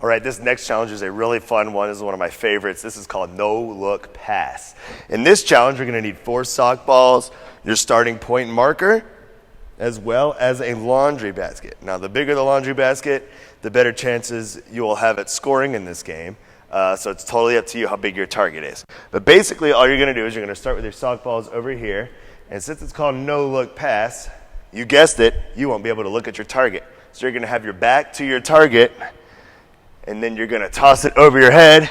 All right, this next challenge is a really fun one. This is one of my favorites. This is called No Look Pass. In this challenge, you're gonna need 4 sock balls, your starting point and marker, as well as a laundry basket. Now, the bigger the laundry basket, the better chances you will have at scoring in this game. So it's totally up to you how big your target is. But basically, all you're gonna do is you're gonna start with your sock balls over here, and since it's called No Look Pass, you guessed it, you won't be able to look at your target. So you're gonna have your back to your target, and then you're gonna toss it over your head.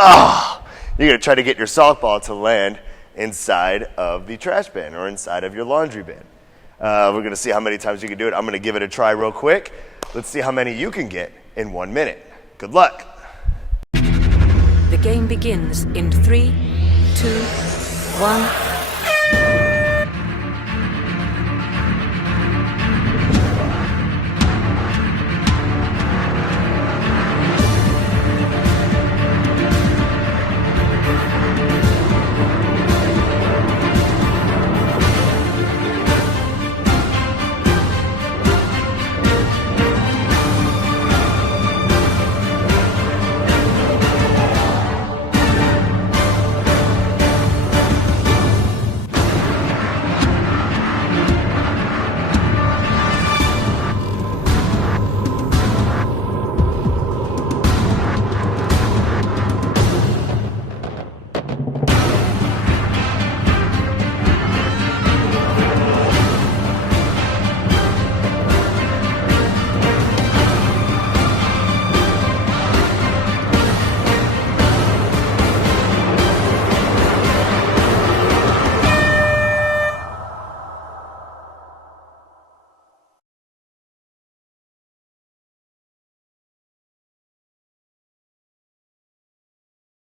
You're gonna try to get your softball to land inside of the trash bin or inside of your laundry bin. We're gonna see how many times you can do it. I'm gonna give it a try real quick. Let's see how many you can get in 1 minute. Good luck. The game begins in 3, 2, 1.